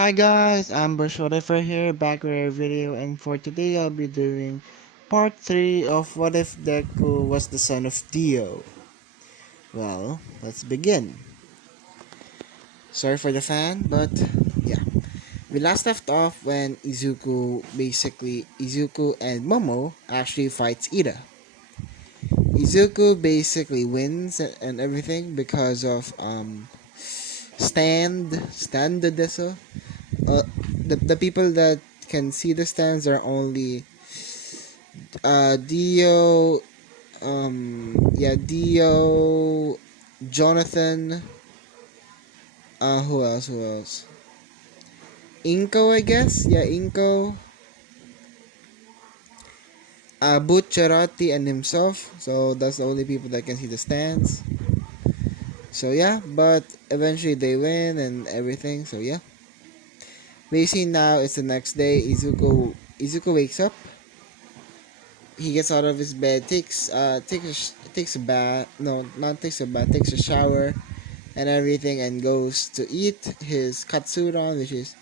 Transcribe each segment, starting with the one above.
Hi guys, I'm Whatever here, back with a video, and for today I'll be doing part 3 of What If Deku Was the Son of Dio. Well, let's begin. Sorry for the fan, but yeah. We last left off when Izuku and Momo actually fights Ida. Izuku basically wins and everything because of stand the deso. Uh, the people that can see the stands are only Dio, Dio, Jonathan, who else? Inko, I guess? Yeah, Inko, Bucciarati and himself. So that's the only people that can see the stands. So yeah, but eventually they win and everything. So yeah. Basically now it's the next day. Izuku wakes up. He gets out of his bed, takes a bath. No, not takes a bath. Takes a shower and everything, and goes to eat his katsuran, which is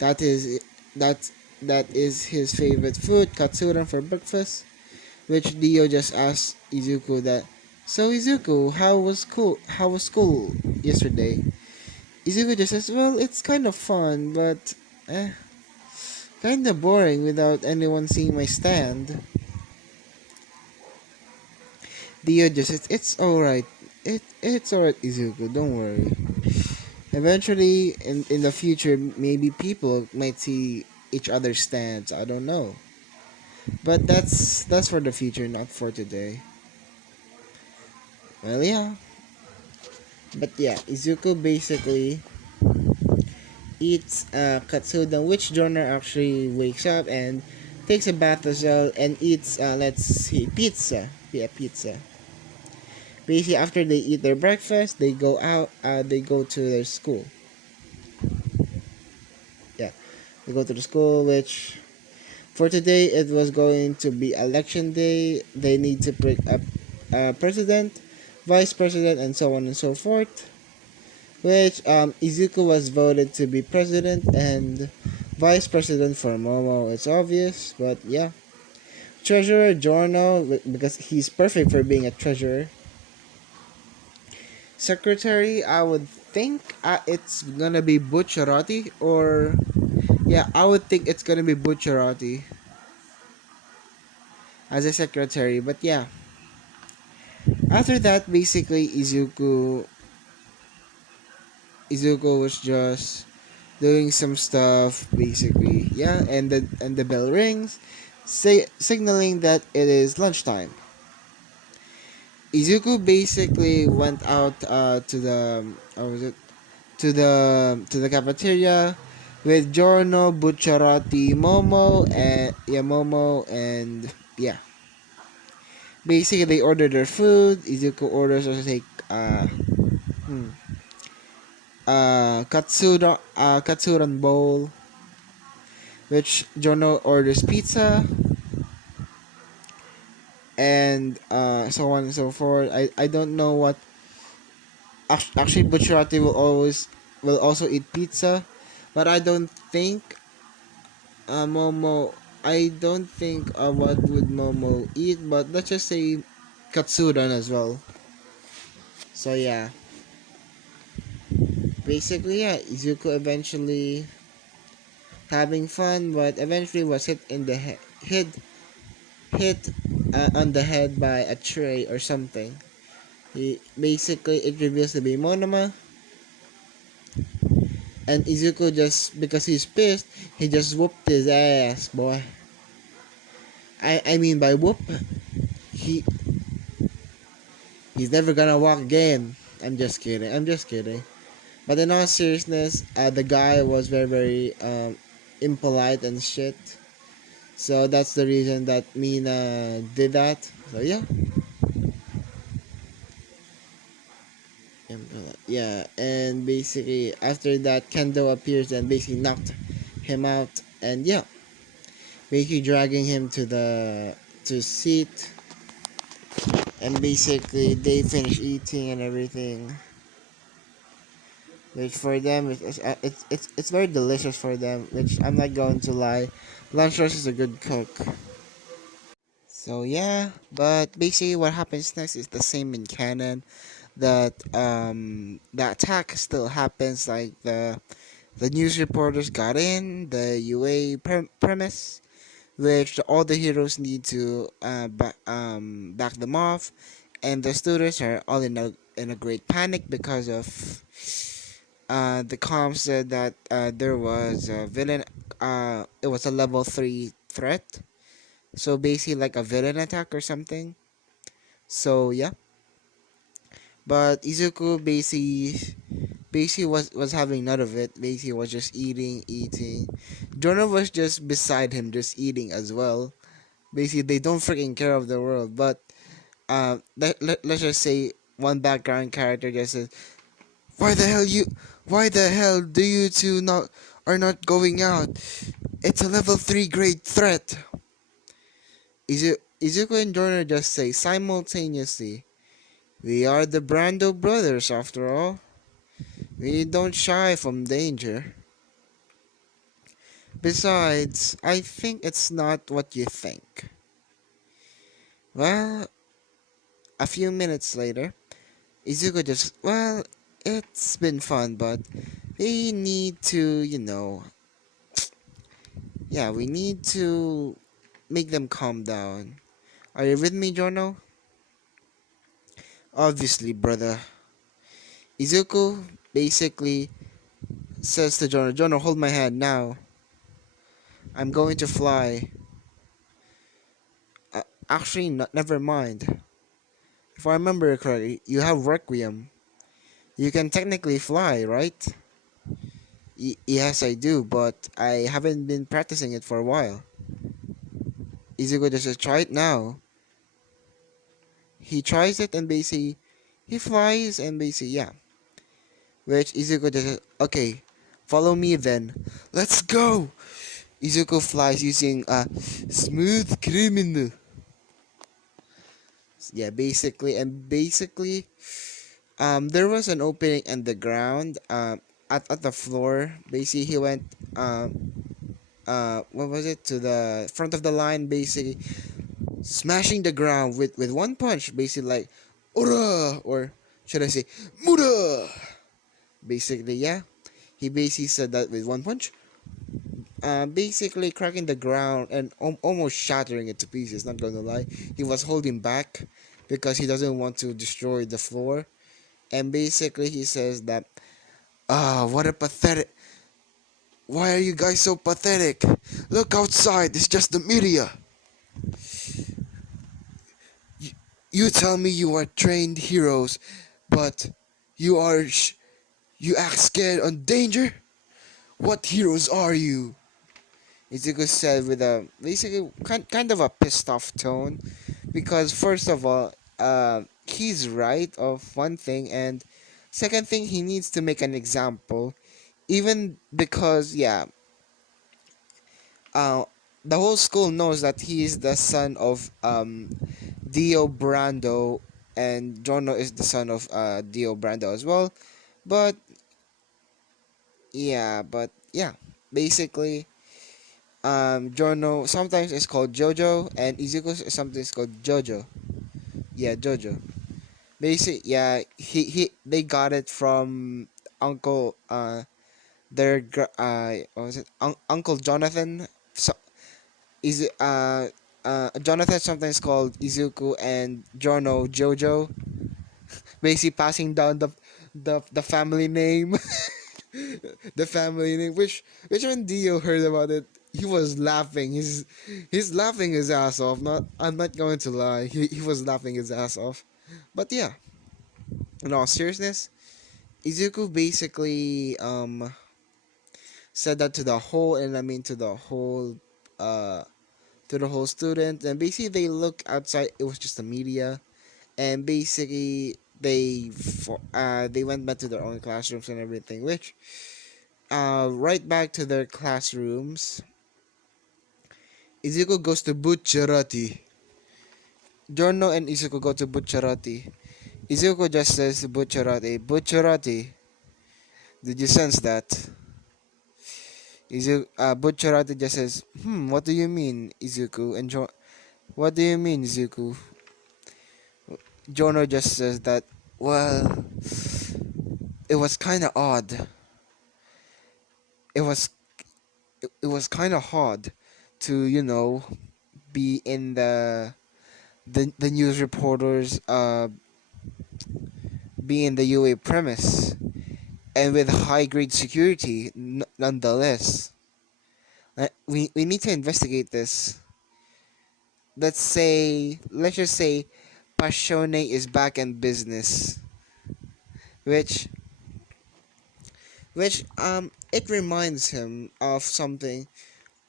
that is that that is his favorite food, katsuran for breakfast. Which Dio just asked Izuku that. So Izuku, How was school yesterday? Izuku just says, well, it's kind of fun, but kind of boring without anyone seeing my stand. Dio just says, it's alright. It's alright, Izuku, don't worry. Eventually, in the future, maybe people might see each other's stands. I don't know. But that's for the future, not for today. Well, yeah. But yeah, Izuku basically eats katsudon, which Joner actually wakes up and takes a bath as well and eats, let's see, pizza. Yeah, pizza. Basically, after they eat their breakfast, they go out, they go to their school. Yeah, they go to the school, which for today, it was going to be election day. They need to pick a president, vice president, and so on and so forth. Which Izuku was voted to be president and vice president for Momo. It's obvious, but yeah. Treasurer Giorno, because he's perfect for being a treasurer. Secretary, I would think it's gonna be Bucciarati, or yeah, I would think it's gonna be Bucciarati as a secretary. But yeah, after that, basically, Izuku was just doing some stuff, basically. Yeah, and the bell rings, signaling that it is lunchtime. Izuku basically went out to the how was it to the cafeteria with Giorno, Bucciarati, Momo, and yeah. Basically, they ordered their food. Izuku orders to take hmm, katsuran bowl, which Jono orders pizza, and so on and so forth. I don't know what. Actually, Bucciarati will also eat pizza, but I don't think Momo. I don't think what would Momo eat, but let's just say katsuran as well. So yeah, basically yeah, Izuku eventually having fun, but eventually was hit on the head by a tray or something. He basically it reveals to be Monoma, and Izuku just because he's pissed, he just whooped his ass, boy. I mean by whoop, he he's never gonna walk again. I'm just kidding. I'm just kidding. But in all seriousness, the guy was very impolite and shit. So that's the reason that Mina did that. So yeah. Yeah, and basically after that Kendo appears and basically knocked him out, and yeah, basically dragging him to seat, and basically they finish eating and everything. which for them it's very delicious for them. Which I'm not going to lie, Lunch Rush is a good cook. So yeah, but basically what happens next is the same in canon. That the attack still happens. Like the news reporters got in the UA premise, which all the heroes need to back them off, and the students are all in a great panic because of the comms said that there was a villain. It was a level 3 threat, so basically like a villain attack or something. So yeah, but Izuku basically was having none of it. Basically was just eating. Jonah was just beside him, just eating as well. Basically, they don't freaking care of the world. But let's just say one background character just says, "Why the hell you? Why the hell do you two not are not going out? It's a level 3 great threat." Izuku and Jorno just say simultaneously, "We are the Brando brothers after all. We don't shy from danger. Besides, I think it's not what you think." Well, a few minutes later, Izuku just, well, it's been fun, but we need to, yeah, we need to make them calm down. Are you with me, Jono? Obviously, brother. Izuku basically says to Jono, "Jono, hold my hand now. I'm going to fly." Actually, never mind. If I remember correctly, you have Requiem. You can technically fly, right? Yes, I do, but I haven't been practicing it for a while. Izuku just says, "Try it now." He tries it and basically he flies and basically yeah. Which Izuku just says, "Okay, follow me then. Let's go." Izuku flies using a smooth criminal. Yeah, basically there was an opening in the ground at the floor. Basically he went what was it, to the front of the line, basically smashing the ground with one punch, basically like ora, or should I say mura. Basically yeah, he basically said that with one punch, basically cracking the ground and almost shattering it to pieces. Not gonna lie, he was holding back because he doesn't want to destroy the floor. And basically he says that, what a pathetic, why are you guys so pathetic? Look outside, it's just the media. You tell me you are trained heroes, but you are you act scared on danger? What heroes are you?" Izuku said with a basically kind of a pissed off tone, because first of all, he's right of one thing, and second thing, he needs to make an example, even because yeah, uh, the whole school knows that he is the son of Dio Brando, and Jono is the son of Dio Brando as well. But yeah, basically, Jono sometimes is called Jojo, and Izuku is sometimes called Jojo. Yeah, Jojo. Yeah, he they got it from Uncle what was it, Uncle Jonathan. So is Jonathan sometimes called Izuku and Jono Jojo, basically passing down the family name. The family name, which when Dio heard about it, he was laughing. He's laughing his ass off. Not I'm not going to lie. He was laughing his ass off. But yeah, in all seriousness, Izuku basically said that to the whole, and I mean uh to the whole student, and basically they look outside. It was just the media, and basically they went back to their own classrooms and everything, which right back to their classrooms. Izuku goes to Bucciarati. Giorno and Izuku go to Bucciarati. Izuku just says to Bucciarati, "Bucciarati, Did you sense that? Butcherati just says, what do you mean, Izuku? What do you mean, Izuku? Jono just says that, well, it was kind of odd. It was it was kind of hard to be in the news reporters be in the UA premise and with high grade security nonetheless. We need to investigate this. Let's just say Passione is back in business, which it reminds him of something.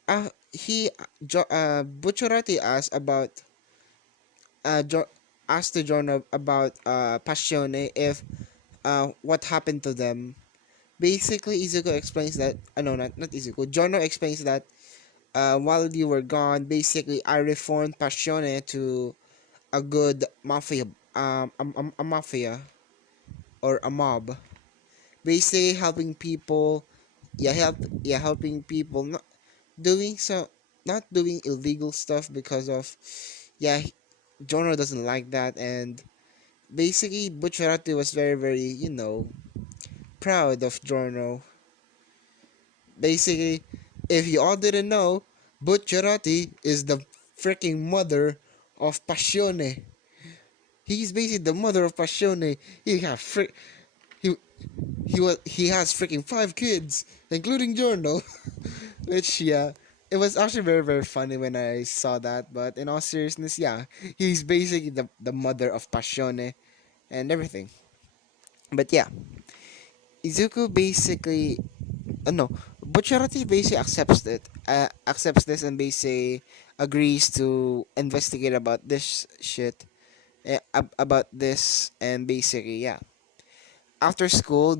Bucciarati asked to Giorno about Passione if what happened to them. Basically, Izuku explains that no, not Izuku. Giorno explains that while you were gone, basically I reformed Passione to a good mafia, a mafia or a mob. Basically, helping people, helping people, not doing illegal stuff because of, yeah, Giorno doesn't like that, and basically Bucciarati was very very proud of Giorno. Basically, if you all didn't know, Bucciarati is the freaking mother of Passione. He's basically the mother of Passione. He he has freaking 5 kids, including Giorno. Which, yeah, it was actually very very funny when I saw that. But in all seriousness, yeah, he's basically the mother of Passione and everything. But yeah, Izuku basically no, Bucciarati basically accepts this and basically agrees to investigate about this shit, about this, and basically, yeah. After school,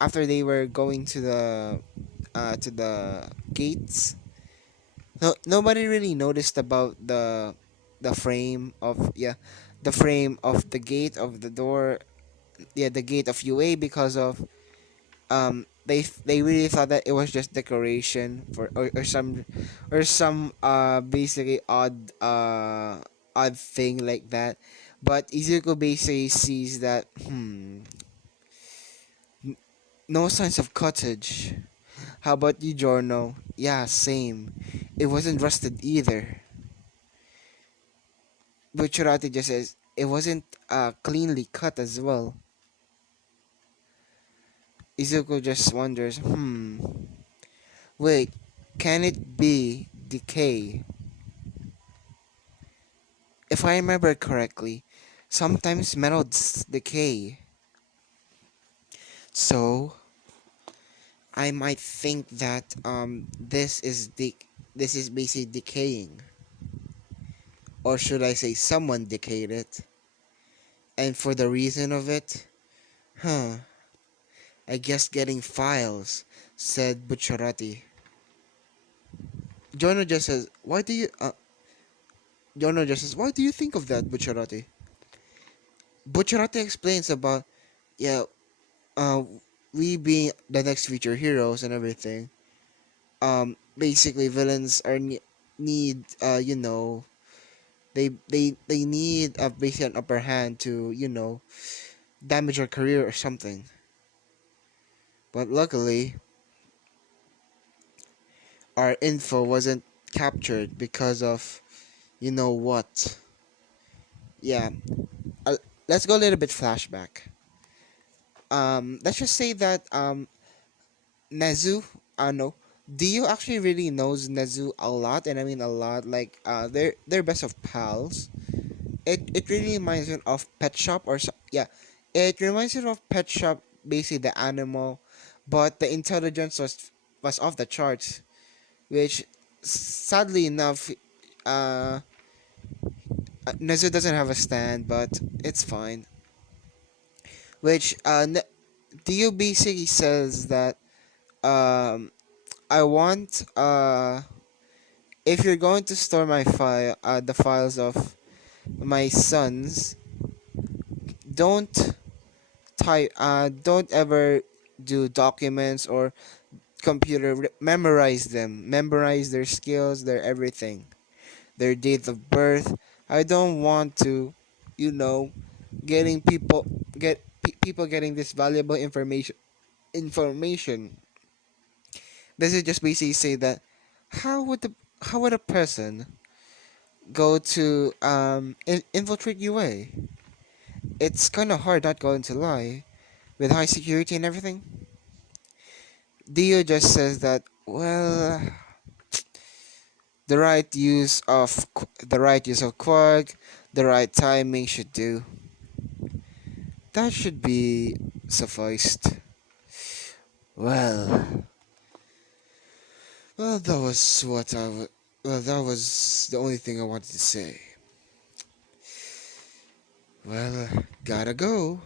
after they were going to the gates. No, nobody really noticed about the frame of the frame of the gate of the door, the gate of UA, because of they really thought that it was just decoration or some basically odd thing like that. But Izuku basically sees that no signs of cottage. How about you, Giorno? Yeah, same. It wasn't rusted either. Bucciarati just says it wasn't cleanly cut as well. Izuku just wonders, wait, can it be decay? If I remember correctly, sometimes metals decay. So I might think that this is basically decaying. Or should I say someone decayed it? And for the reason of it, huh, I guess getting files, said Bucciarati. Jono just says, why do you think of that, Bucciarati? Bucciarati explains about, yeah, uh, we being the next future heroes and everything. Basically villains need, they need basically an upper hand to, damage our career or something. But luckily, our info wasn't captured because of, you know what. Yeah, uh, let's go a little bit flashback. Let's just say that Nezu, no, Dio actually really knows Nezu a lot, and I mean a lot. Like, they're best of pals. It really reminds me of Pet Shop yeah, it reminds me of Pet Shop, basically the animal, but the intelligence was off the charts, which sadly enough, uh, Nezu doesn't have a stand, but it's fine. Which Dio basically says that um I want if you're going to store my the files of my sons, don't don't ever do documents or memorize them, memorize their skills, their everything, their date of birth. I don't want to, you know, getting people people getting this valuable information. This is just basically say that how would the how would a person go to infiltrate UA? It's kind of hard, not going to lie, with high security and everything. Dio just says that, well, the right use of Quark, the right timing should do. That should be sufficed. Well, well, that was what I w- well, that was the only thing I wanted to say. Well, gotta go.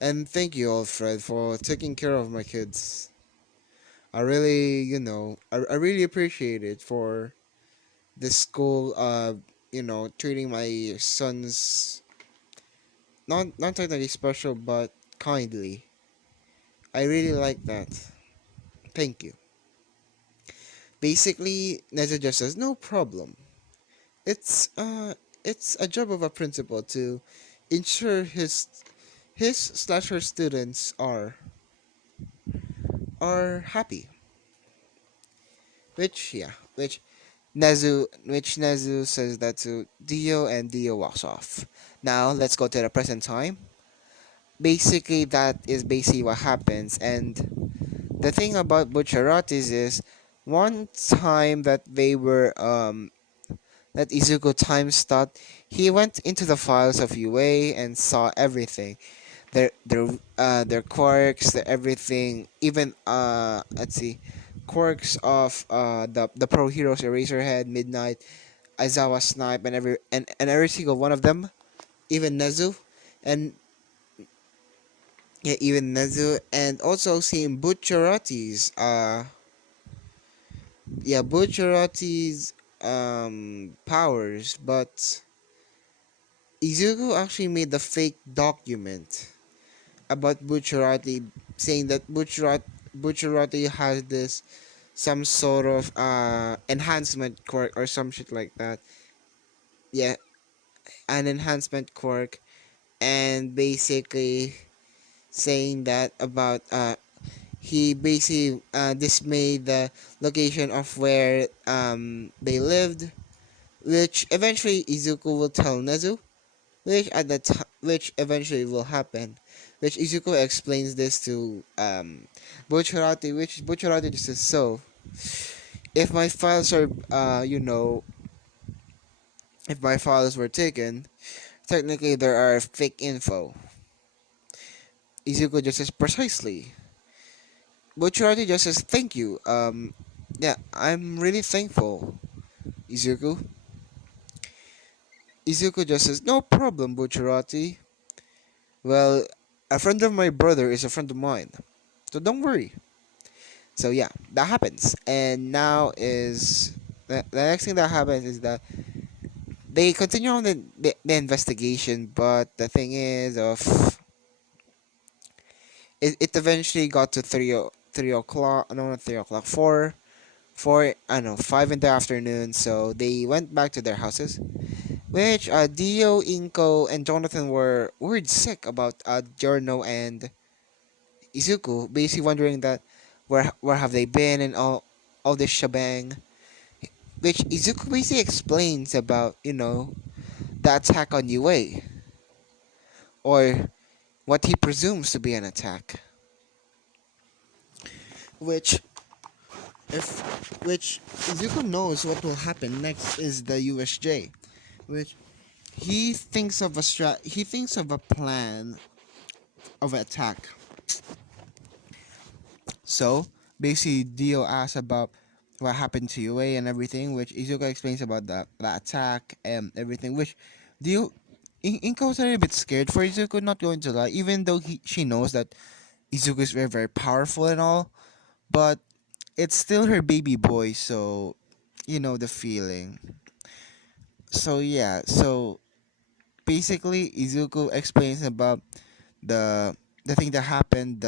And thank you, Alfred, for taking care of my kids. I really, I really appreciate it for this school, treating my sons not technically special, but kindly. I really like that. Thank you. Basically, Neza just says no problem. It's uh it's a job of a principal to ensure his/her students are happy. Which Nezu says that to Dio, and Dio walks off. Now let's go to the present time. Basically, that is basically what happens, and the thing about Bucharatis is one time that they were that Izuku time stopped, he went into the files of UA and saw everything. Their quirks, their everything, even let's see, quirks of the Pro Heroes Eraserhead, Midnight, Aizawa Snipe, and every single one of them, even Nezu, and yeah, even Nezu, and also seeing Bucciarotti's Bucciarotti's powers, but Izuku actually made the fake document about Bucciarati, saying that Bucciarati has this some sort of enhancement quirk or some shit like that. Yeah, an enhancement quirk, and basically saying that about he basically dismayed the location of where they lived, which eventually Izuku will tell Nezu, which eventually will happen, which Izuku explains this to Bucciarati, which Bucciarati just says, so if my files are if my files were taken, technically there are fake info. Izuku just says precisely. Bucciarati just says thank you. Yeah, I'm really thankful, Izuku. Izuku just says no problem, Bucciarati. Well, a friend of my brother is a friend of mine, so don't worry. So yeah, that happens, and now is the next thing that happens is that they continue on the investigation, but the thing is of it eventually got to 3 o'clock, no, not 3 o'clock, 4, I don't know, 5 in the afternoon. So they went back to their houses, which Dio, Inko, and Jonathan were worried sick about Giorno and Izuku, basically wondering that where have they been and all this shebang, which Izuku basically explains about the attack on UA, or what he presumes to be an attack, which if which Izuku knows what will happen next is the USJ, which he thinks of a plan of attack. So basically, Dio asks about what happened to UA and everything, which Izuka explains about the attack and everything. Which Dio, Inko was a little bit scared for Izuku, not going to lie, even though she knows that Izuku is very very powerful and all, but it's still her baby boy, so you know the feeling. So yeah, so basically Izuku explains about the the thing that happened,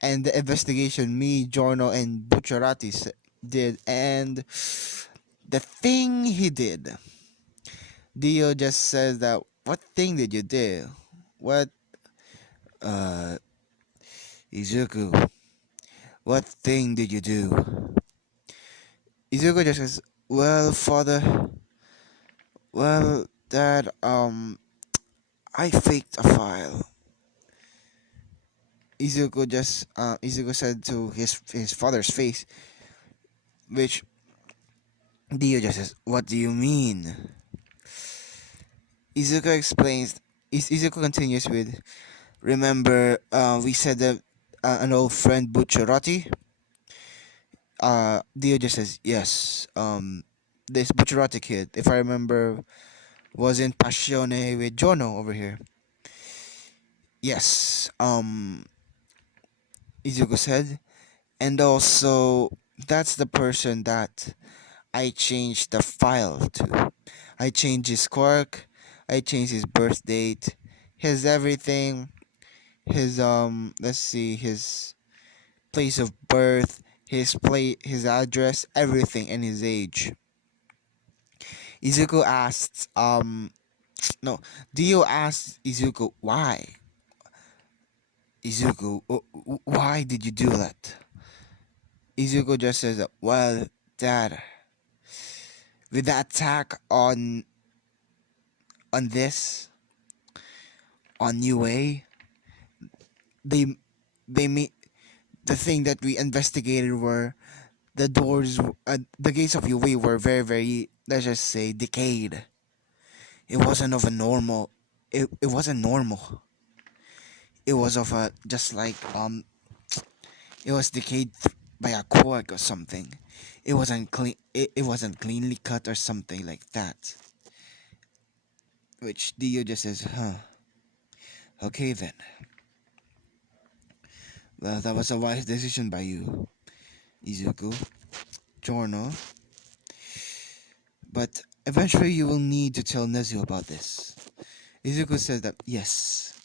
and the investigation me, Giorno, and Bucciarati did, and the thing he did. Dio just says that, what thing did you do? What, uh, Izuku, what thing did you do? Izuku just says, well, father, well, dad, I faked a file. Izuku said to his father's face, which Dio just says, what do you mean? Izuku explains, Izuku continues with, remember, we said that an old friend Bucciarati. Dio just says yes. This Bucciarati kid, if I remember, was in Passione with Jono over here. Yes. Izuku said, and also that's the person that I changed the file to. I changed his quirk. I changed his birth date, his everything, his let's see, his place of birth, his address, everything, and his age. Izuku asks, no, Dio asks Izuku, why? Izuku, why did you do that? Izuku just says, well, dad, with the attack on this, on UA, they, they made, the thing that we investigated were the gates of UA were very, very, let's just say, decayed. It wasn't of a normal, it wasn't normal. It was of a, just like, it was decayed by a quirk or something. It wasn't clean. It wasn't cleanly cut or something like that. Which Dio just says, huh? Okay then. Well, that was a wise decision by you, Izuku, Giorno. But eventually you will need to tell Nezu about this. Izuku says that yes,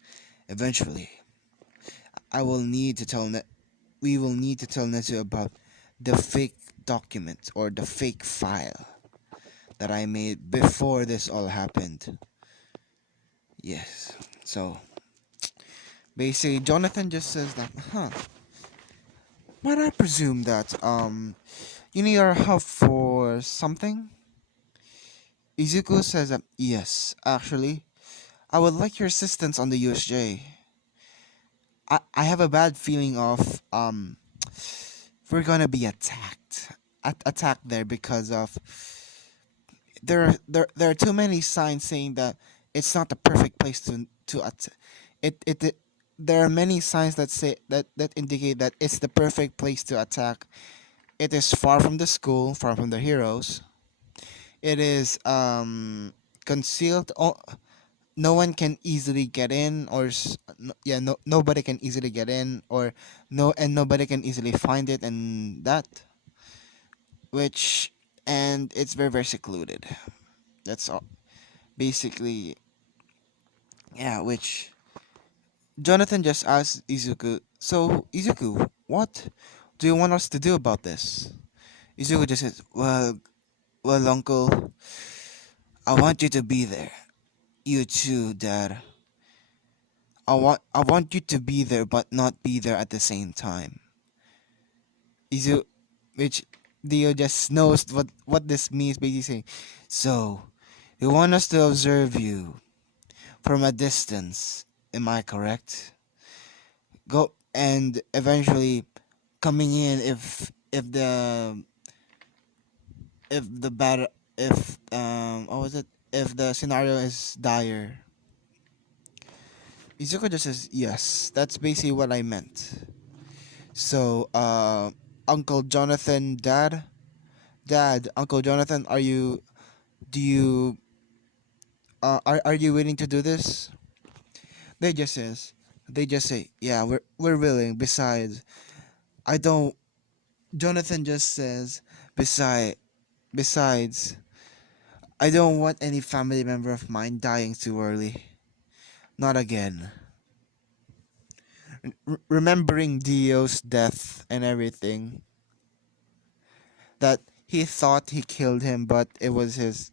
eventually I will need to tell we will need to tell Nezu about the fake document or the fake file that I made before this all happened. Yes. So basically Jonathan just says that, huh. But I presume that you need our help for something? Izuku says that yes, actually. I would like your assistance on the USJ. I have a bad feeling of we're gonna be attacked there because of there are too many signs saying that it's not the perfect place to it there are many signs that say that indicate that it's the perfect place to attack. It is far from the school, far from the heroes. It is concealed. No one can easily get in, or yeah, nobody can easily get in, or nobody can easily find it, and that which and it's very, very secluded. That's all. Basically, yeah, which Jonathan just asked Izuku, so Izuku, what do you want us to do about this? Izuku just says, well, uncle, I want you to be there. You too, dad. I want you to be there, but not be there at the same time. Izu, which Dio just knows what this means, basically saying, so, you want us to observe you from a distance, am I correct? Go and eventually coming in if the bad if what was it if the scenario is dire. Izuku just says yes. That's basically what I meant. So Uncle Jonathan, Uncle Jonathan, do you are you willing to do this? They just says they just say yeah, we're willing. I don't Jonathan just says besides I don't want any family member of mine dying too early. Not again. remembering Dio's death and everything, that he thought he killed him, but it was his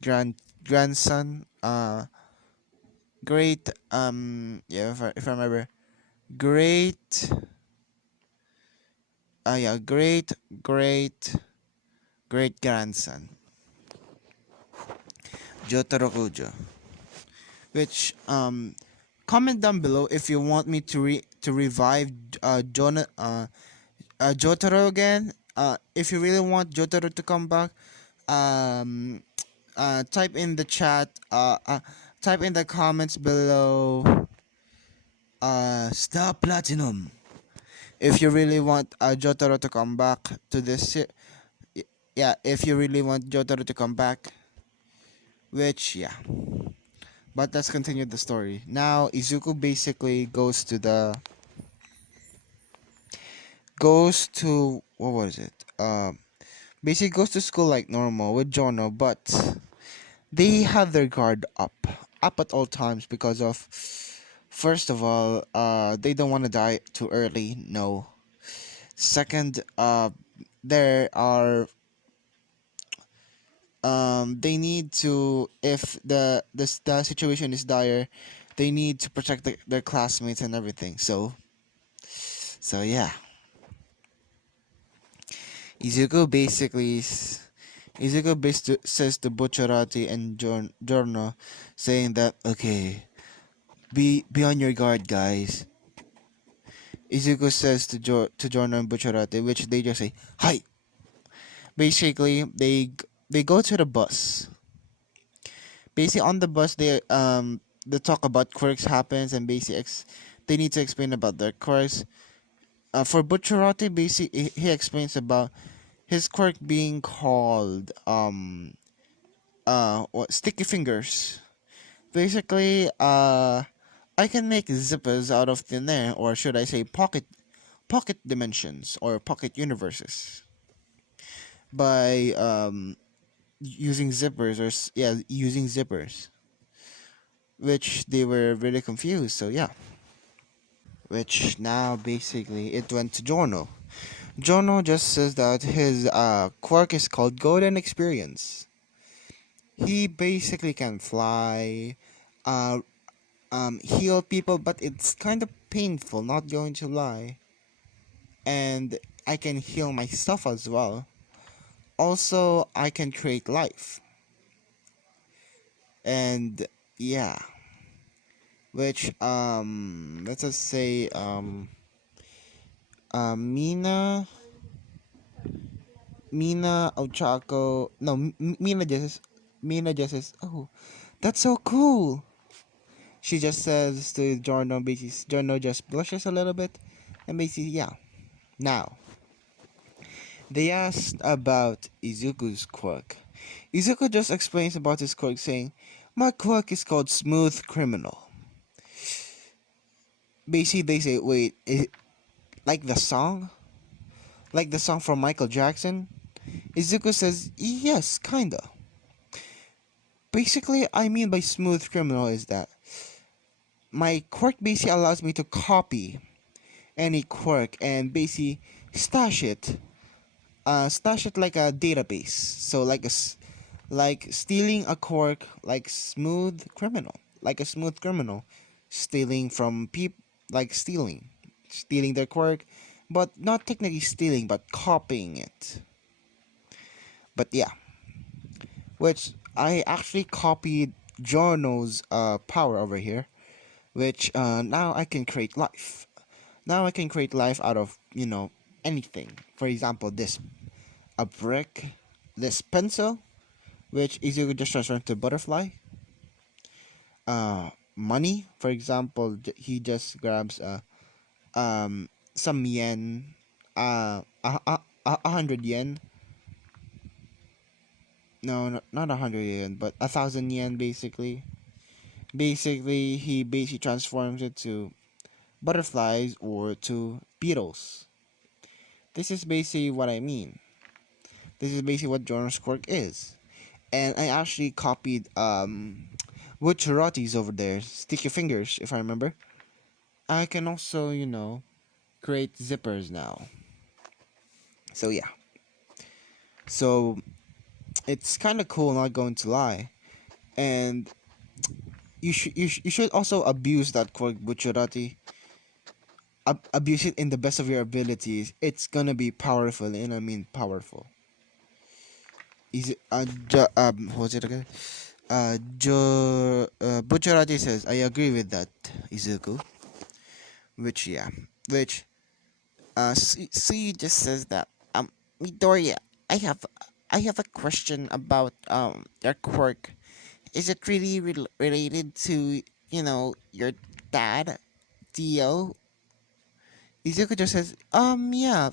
grandson. Great. Yeah, if I remember, great. Yeah, great great grandson, Jotaro Kujo. Which comment down below if you want me to revive Jotaro again. If you really want Jotaro to come back, um, type in the chat. Type in the comments below. Star Platinum. If you really want Jotaro to come back to this, yeah. If you really want Jotaro to come back, which yeah. But let's continue the story. Now Izuku basically goes to what was it? Basically goes to school like normal with Jono, but they have their guard up at all times because of, first of all, they don't want to die too early. No. Second, there are they need to, if the situation is dire, they need to protect their classmates and everything. So yeah. Izuku basically says to Bucciarati and Giorno, saying that, okay, be on your guard, guys. Izuku says to Giorno and Bucciarati, which they just say hi. Basically, they go to the bus. Basically, on the bus, they talk about quirks happens, and basically they need to explain about their quirks. For Bucciarati, basically he explains about his quirk being called sticky fingers. Basically, I can make zippers out of thin air, or should I say pocket dimensions or pocket universes, by using zippers, using zippers, which they were really confused. So yeah, which now basically it went to Jono. Jono just says that his quirk is called Golden Experience. He basically can fly, uh, heal people, but it's kind of painful, not going to lie. And I can heal myself as well. Also, I can create life. And yeah, which let's just say Mina Ochako, no, Mina just says, oh, that's so cool. She just says to Giorno, basically Giorno just blushes a little bit, and basically yeah. Now they asked about Izuku's quirk. Izuku just explains about his quirk, saying, my quirk is called Smooth Criminal. Basically, they say, wait, like the song? Like the song from Michael Jackson? Izuku says, yes, kinda. Basically, I mean by Smooth Criminal is that my quirk basically allows me to copy any quirk and basically stash it. Stash it like a database. So like stealing a quirk, like like a smooth criminal, stealing from like stealing their quirk, but not technically stealing, but copying it. But yeah, which I actually copied Jono's power over here, which now I can create life. Now I can create life out of anything. For example, this a brick, this pencil, which is you could just transfer into butterfly. Money, for example, he just grabs some yen, 100 yen. No, not 100 yen, but 1,000 yen basically. Basically, he basically transforms it to butterflies or to beetles. This is basically what I mean. This is basically what Jonas Quirk is. And I actually copied Wood over there, sticky fingers, if I remember. I can also, create zippers now. So yeah. So it's kind of cool, not going to lie. And you should also abuse that quirk, Bucciarati. Abuse it in the best of your abilities. It's gonna be powerful, and I mean powerful. Is it what was it again? Bucciarati says, I agree with that, Izuku. Which yeah, which Sui just says that Midoriya, I have I have a question about your quirk. Is it really related to your dad, DIO? Izuku just says, yeah,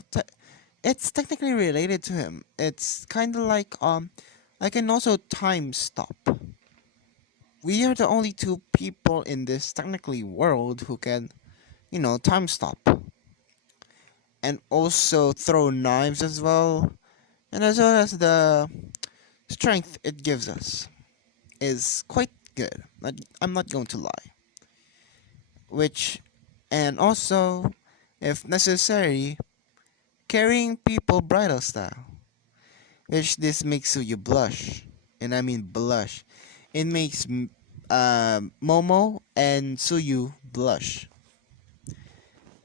it's technically related to him. It's kind of like I can also time stop. We are the only two people in this technically world who can, time stop and also throw knives as well, and as well as the strength it gives us is quite good. I'm not going to lie. Which, and also, if necessary, carrying people bridal style, which this makes you blush, and I mean blush. It makes Momo and Suyu blush.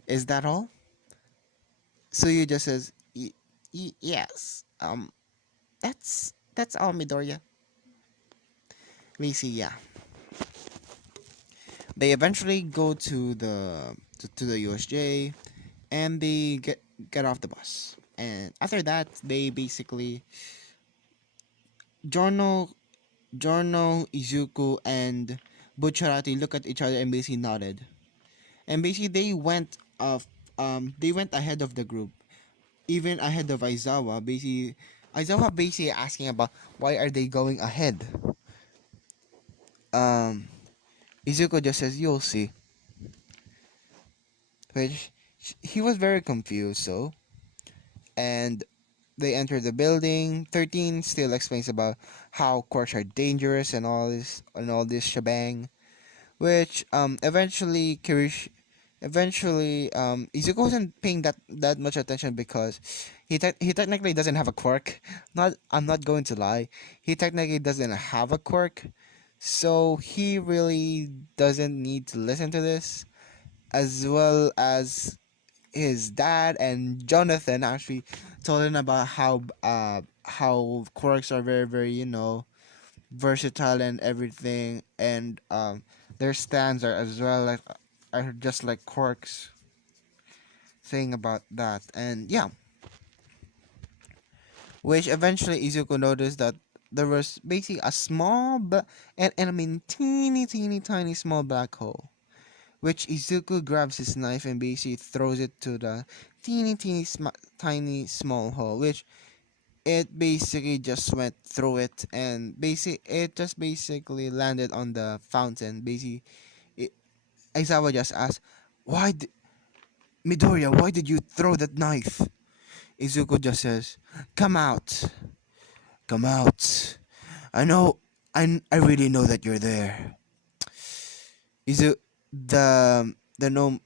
Is that all? Suyu just says, yes. That's all, Midoriya. We see, yeah. They eventually go to the USJ, and they get off the bus. And after that, they basically Giorno, Izuku, and Bucciarati look at each other and basically nodded. And basically, they went ahead of the group, even ahead of Aizawa. Basically asking about why are they going ahead. Um, Izuku just says, "You'll see," which he was very confused. So, and they enter the building. 13 still explains about how quirks are dangerous and all this shebang. Which eventually Izuku wasn't paying that much attention because he technically doesn't have a quirk. Not I'm not going to lie, he technically doesn't have a quirk, so he really doesn't need to listen to this. As well as his dad and Jonathan actually told him about how quirks are very very versatile and everything, and their stands are as well like are just like quirks, saying about that. And yeah, which eventually Izuku noticed that there was basically a small and I mean teeny tiny small black hole, which Izuku grabs his knife and basically throws it to the tiny small hole, which it basically just went through it, and it just basically landed on the fountain. Basically, it, Aizawa just asked, "Why, Midoriya? Why did you throw that knife?" Izuku just says, "Come out, come out. I know, I really know that you're there." Izu, the no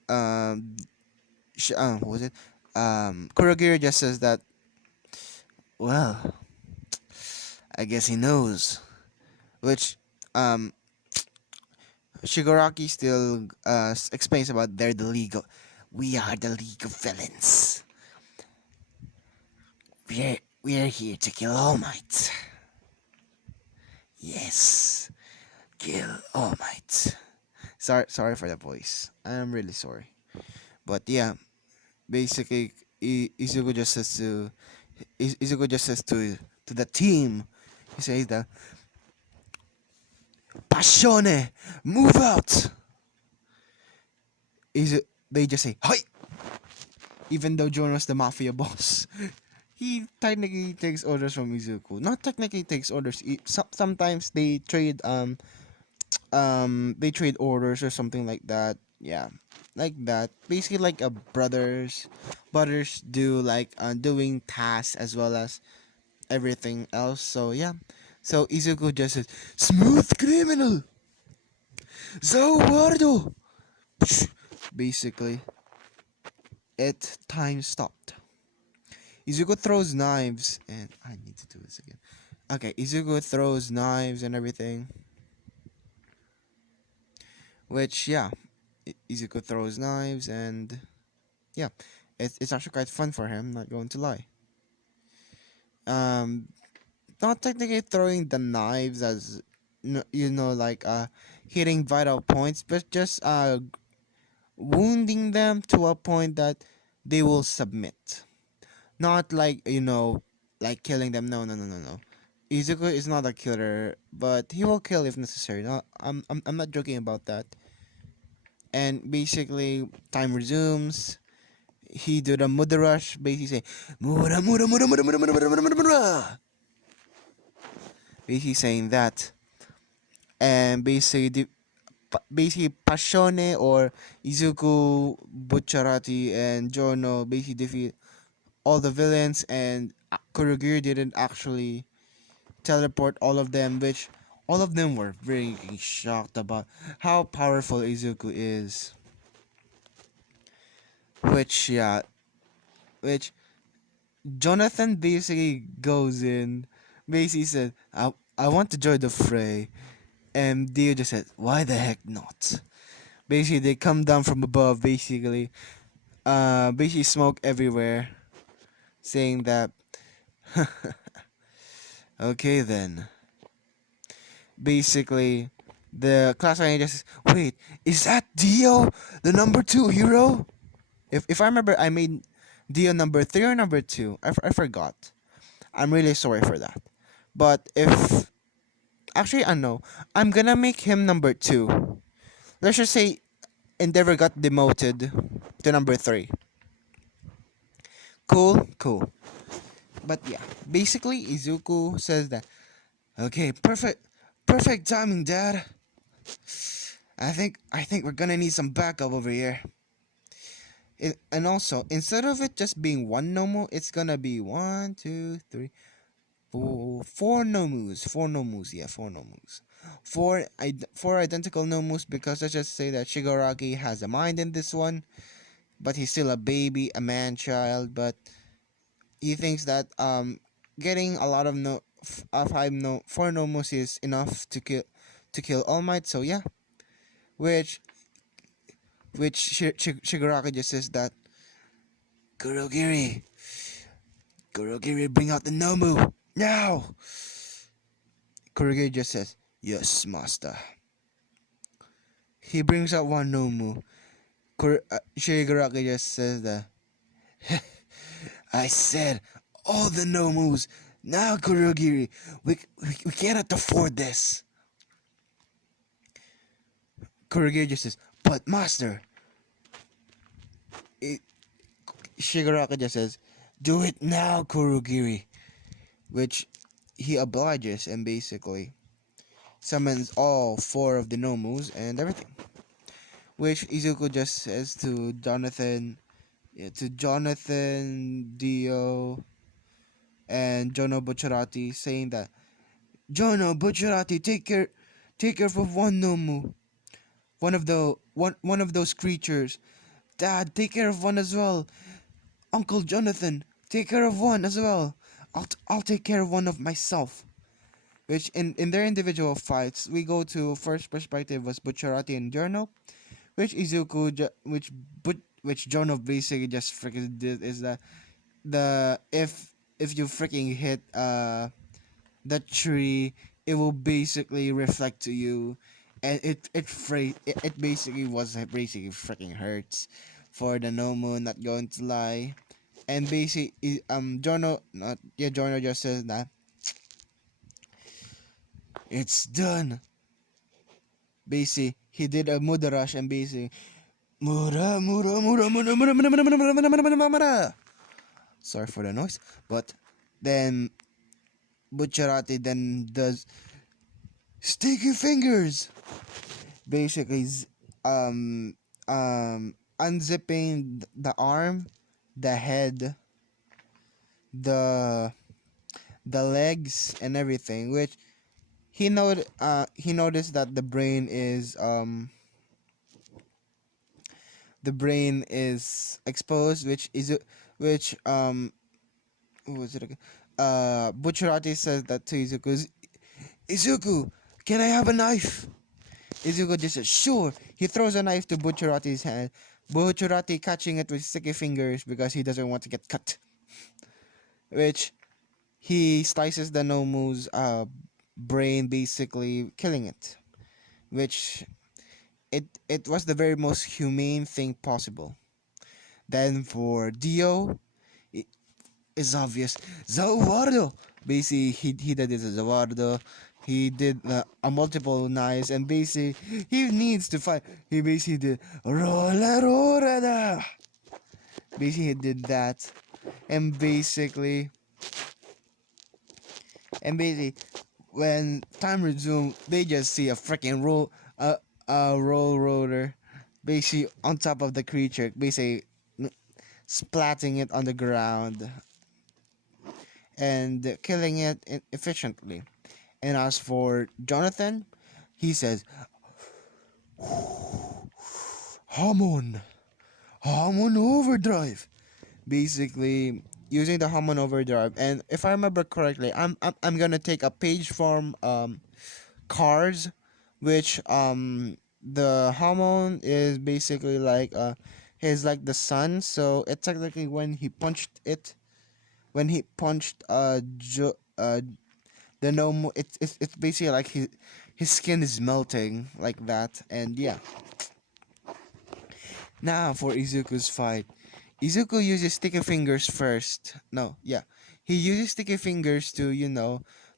what was it? Kurogiri just says that. Well, I guess he knows. Which um Shigaraki still explains about they're the league of, we are the League of Villains. We're here to kill All Might. Yes, kill All Might. Sorry for the voice. I'm really sorry. But yeah, basically Izuku just says to the team. He says that Passione, move out. They just say hi. Even though Jono's the mafia boss, he technically takes orders from Izuku. Not technically takes orders. Sometimes they trade orders or something like that. Yeah, like that. Basically, like a brothers do, like doing tasks as well as everything else. So yeah, so Izuku just says, "Smooth criminal, Zawardo." Basically, time stopped. Izuku throws knives, and I need to do this again. Okay, Izuku throws knives and everything, which yeah, Izuku throws knives, and yeah, it's actually quite fun for him. Not going to lie. Um, Not technically throwing the knives as like hitting vital points, but just wounding them to a point that they will submit. Not like like killing them. No, no, no, no, no. Izuku is not a killer, but he will kill if necessary. No, I'm not joking about that. And basically, time resumes. He did a murder rush, basically saying "Mura mura mura mura mura mura mura mura mura mura," basically saying that, and basically Passione or Izuku, Bucciarati, and Giorno basically defeat all the villains, and Kurogiri didn't actually teleport all of them, which all of them were very shocked about how powerful Izuku is. Which yeah, which Jonathan basically goes in, basically said, I want to join the fray, and Dio just said, why the heck not? Basically, they come down from above, basically smoke everywhere, saying that, okay then. Basically, the class manager says, wait, is that Dio, the number 2 hero? If I remember, I made Dio number 3 or number 2. I forgot. I'm really sorry for that. But if, actually, I know, I'm gonna make him number 2. Let's just say Endeavor got demoted to number 3. Cool, cool. But yeah, basically Izuku says that, okay, perfect timing, Dad. I think we're gonna need some backup over here. And also, instead of it just being one Nomu, it's gonna be one, two, three, four Nomus. Four Nomus, yeah, four Nomus. Four identical Nomus, because let's just say that Shigaraki has a mind in this one, but he's still a baby, a man child, but he thinks that getting a lot of five no four Nomus is enough to kill All Might. So yeah, which Shigaraki just says that, Kurogiri, Kurogiri, bring out the Nomu now. Kurogiri just says, yes, master. He brings out one Nomu. Shigaraki just says that, I said all the Nomus. Now, Kurogiri, we cannot afford this. Kurogiri just says, but master. It, Shigaraki just says, do it now, Kurogiri. Which he obliges and basically summons all four of the Nomus and everything. Which Izuku just says to Jonathan, yeah, Dio, and Jono Bucciarati, saying that, Jono Bucciarati, take care of one Nomu, one of those creatures. Dad, take care of one as well. Uncle Jonathan, take care of one as well. I'll take care of one of myself. Which in their individual fights, we go to first perspective was Bucciarati and Giorno, which which Giorno basically just freaking did is that if you freaking hit the tree, it will basically reflect to you, and it basically was basically freaking hurts for the Nomu, not going to lie. And basically Jono just says that it's done. Basically he did a Muda rush, and basically Mura Mura Mura Mura Mura Mura Mura Mura Mura Mura Mura Mura Mura. Sorry for the noise, but then Bucciarati then does sticky fingers, basically unzipping the arm, the head, the legs and everything, which he noticed that the brain the brain is exposed, which what was it again? Bucciarati says that to Izuku. Izuku, can I have a knife? Izuku just says, sure. He throws a knife to Bucciarati's hand. Bucciarati catching it with sticky fingers because he doesn't want to get cut. Which he slices the Nomu's brain, basically killing it. Which it was the very most humane thing possible. Then for Dio, it is obvious. Zawardo! Basically, he did this as Zawardo. He did a multiple knives, and basically, he needs to fight. He basically did Roller. Basically, he did that. And basically, and basically, when time resumed, they just see a freaking roll roller, basically on top of the creature, basically splatting it on the ground and killing it efficiently. And as for Jonathan, he says, Hamon, Hamon Overdrive. Basically, using the Hamon Overdrive. And if I remember correctly, I'm gonna take a page from Cars, which the Hamon is basically like he's like the sun. So it technically when he punched the no it's basically like his skin is melting like that. And yeah, now for Izuku's fight. Izuku uses sticky fingers first. No, yeah, he uses sticky fingers to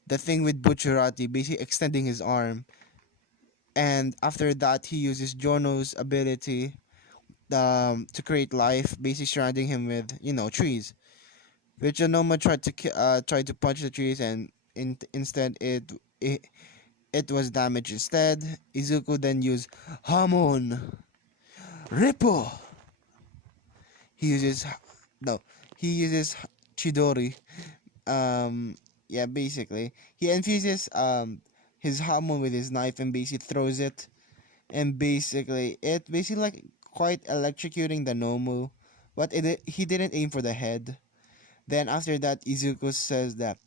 the thing with Bucciarati, basically extending his arm. And after that, he uses Jono's ability to create life, basically surrounding him with trees. Which Anoma tried to punch the trees, and instead it was damaged instead. Izuku then used Hamon Ripple. He uses no, he uses Chidori. Yeah, basically he infuses his Hamon with his knife and basically throws it, and basically it basically like quite electrocuting the Nomu, but he didn't aim for the head. Then after that, Izuku says that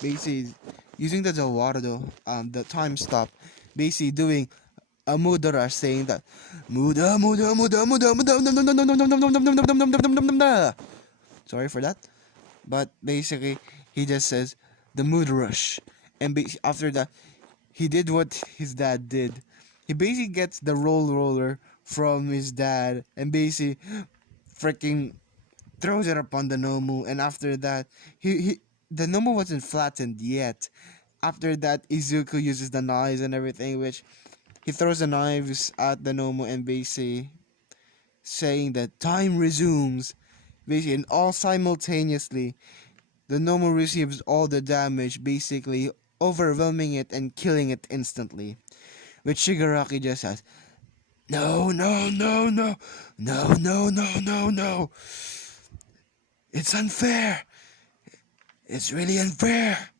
basically using the Zawardo, the time stop, basically doing a Mudara, saying that Muda Muda Muda Muda Muda. Sorry for that, but basically he just says the mood rush, and after that he did what his dad did. He basically gets the roller from his dad and basically freaking throws it upon the Nomu, and after that he the Nomu wasn't flattened yet. After that, Izuku uses the knives and everything, which he throws the knives at the Nomu and basically saying that time resumes. Basically, and all simultaneously, the Nomu receives all the damage, basically overwhelming it and killing it instantly. Which Shigaraki just says, no, no, no, no, no, no, no, no, no. It's unfair. It's really unfair.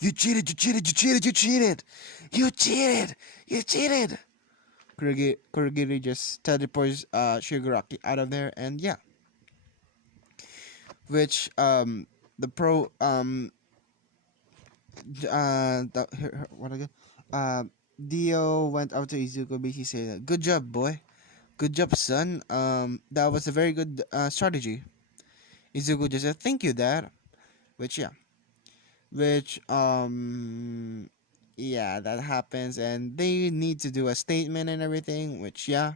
You cheated, you cheated, you cheated, you cheated. You cheated. You cheated. Kurogiri just teleports Shigaraki out of there, and yeah. Which the pro what again? Dio went out to Izuku, basically said, "Good job, boy. Good job, son. That was a very good strategy." Izuku just said, "Thank you, Dad." Which yeah, which yeah, that happens, and they need to do a statement and everything. Which yeah,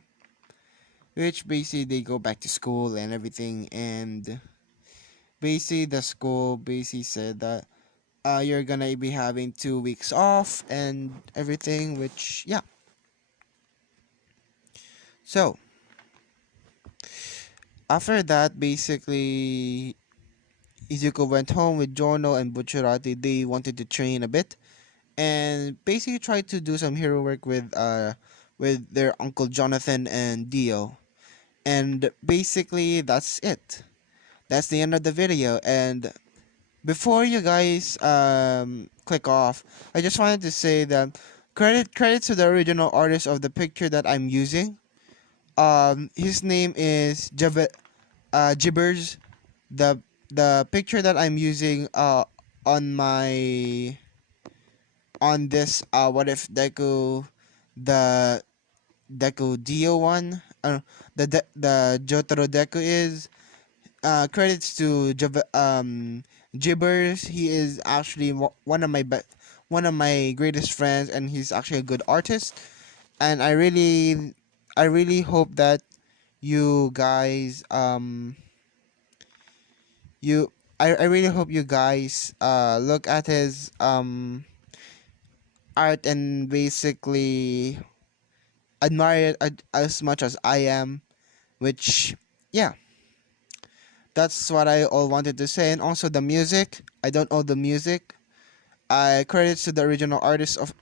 which basically they go back to school and everything, and basically the school basically said that you're gonna be having 2 weeks off and everything. Which yeah, so after that, basically Izuku went home with Jono and Bucciarati. They wanted to train a bit and basically tried to do some hero work with their uncle Jonathan and Dio. And basically that's it. That's the end of the video, and Before you guys click off, I just wanted to say that credits to the original artist of the picture that I'm using. His name is Gibbers. The the picture that I'm using on my on this what if Deku, the Deku DIO one, the Jotaro Deku is credits to Gibbers. He is actually one of my greatest friends, and he's actually a good artist. And I really hope that you guys I really hope you guys look at his art and basically admire it as much as I am, which yeah, that's what I all wanted to say. And also the music, I don't know the music. I credits to the original artists of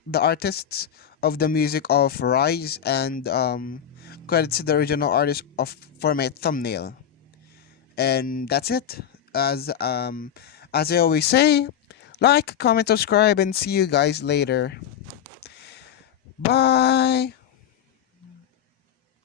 the music of Rise, and credits to the original artist of for my thumbnail. And that's it. As I always say, like, comment, subscribe, and see you guys later. Bye.